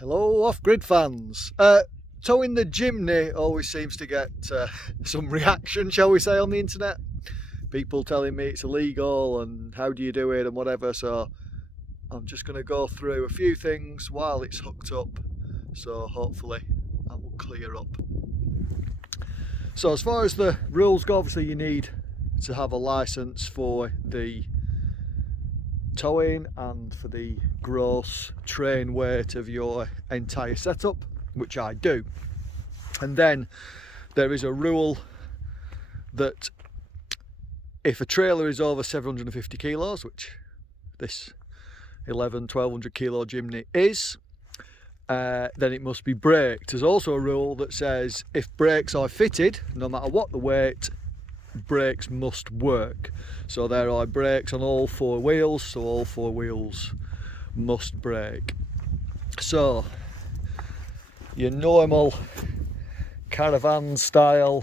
Hello off-grid fans. Towing the Jimny always seems to get some reaction, shall we say, on the internet. People telling me it's illegal and how do you do it and whatever, so I'm just going to go through a few things while it's hooked up, so hopefully that will clear up. So as far as the rules go, obviously you need to have a license for the towing and for the gross train weight of your entire setup, which I do. And then there is a rule that if a trailer is over 750 kilos, which this 1200 kilo Jimny is, then it must be braked. There's also a rule that says if brakes are fitted, no matter what the weight, brakes must work. So there are brakes on all four wheels, so all four wheels must brake. So your normal caravan style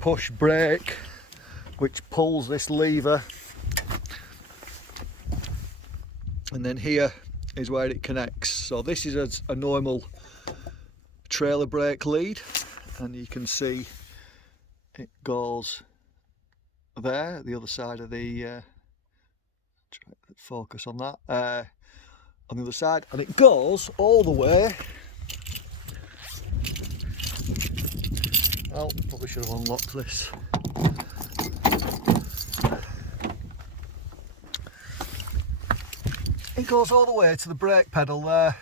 push brake, which pulls this lever, and then here is where it connects. So this is a normal trailer brake lead, and you can see it goes there, the other side of the try to focus on that, on the other side, and it goes all the way. Oh, probably should have unlocked this. It goes all the way to the brake pedal there,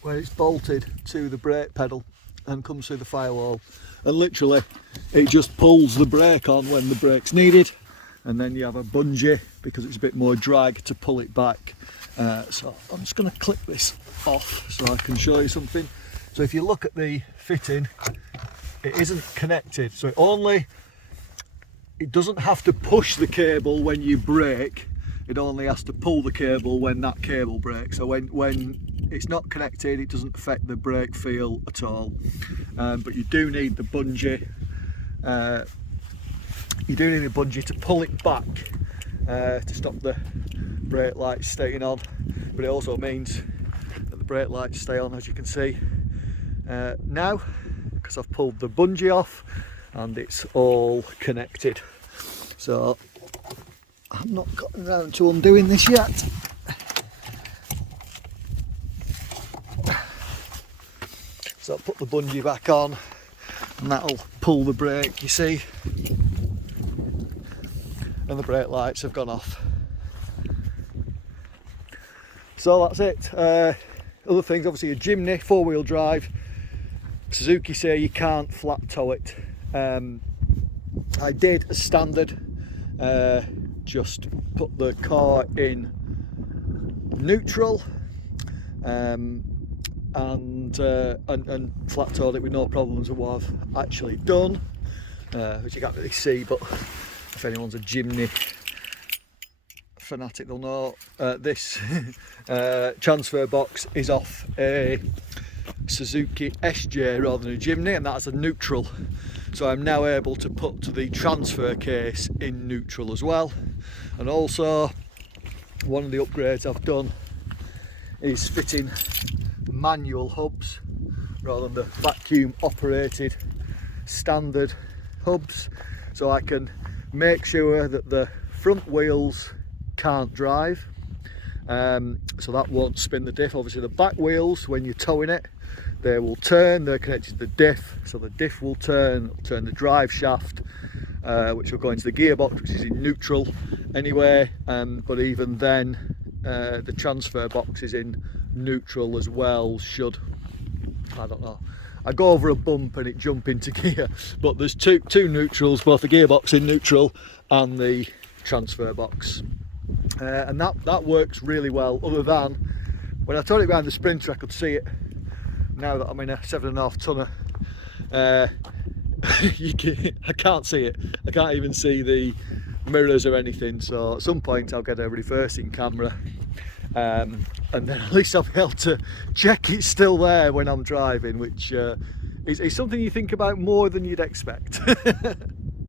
where it's bolted to the brake pedal and comes through the firewall, and literally it just pulls the brake on when the brake's needed, and then you have a bungee because it's a bit more drag to pull it back. So I'm just going to clip this off so I can show you something. So if you look at the fitting, it isn't connected, so it doesn't have to push the cable when you brake, it only has to pull the cable when that cable breaks. So when it's not connected, it doesn't affect the brake feel at all. But you do need the bungee. To pull it back to stop the brake lights staying on. But it also means that the brake lights stay on, as you can see now, because I've pulled the bungee off and it's all connected. So I've not gotten around to undoing this yet. So I'll put the bungee back on and that'll pull the brake, you see, and the brake lights have gone off. So that's it. Other things, obviously a Jimny, 4-wheel drive. Suzuki say you can't flat tow it. I did a standard, just put the car in neutral and flat towed it with no problems with what I've actually done, which you can't really see, but if anyone's a Jimny fanatic they'll know. This transfer box is off a Suzuki SJ rather than a Jimny, and that's a neutral, so I'm now able to put the transfer case in neutral as well. And also one of the upgrades I've done is fitting manual hubs rather than the vacuum operated standard hubs, so I can make sure that the front wheels can't drive, so that won't spin the diff. Obviously the back wheels, when you're towing it, they will turn, they're connected to the diff, so the diff will turn the drive shaft, which will go into the gearbox, which is in neutral anyway, but even then the transfer box is in neutral as well, I don't know, I go over a bump and it jump into gear, but there's two neutrals, both the gearbox in neutral and the transfer box, and that works really well. Other than when I towed it behind the Sprinter, I could see it. Now that I'm in a 7.5 tonner, I can't see it. I can't even see the mirrors or anything, so at some point I'll get a reversing camera, and then at least I'll be able to check it's still there when I'm driving, which is something you think about more than you'd expect.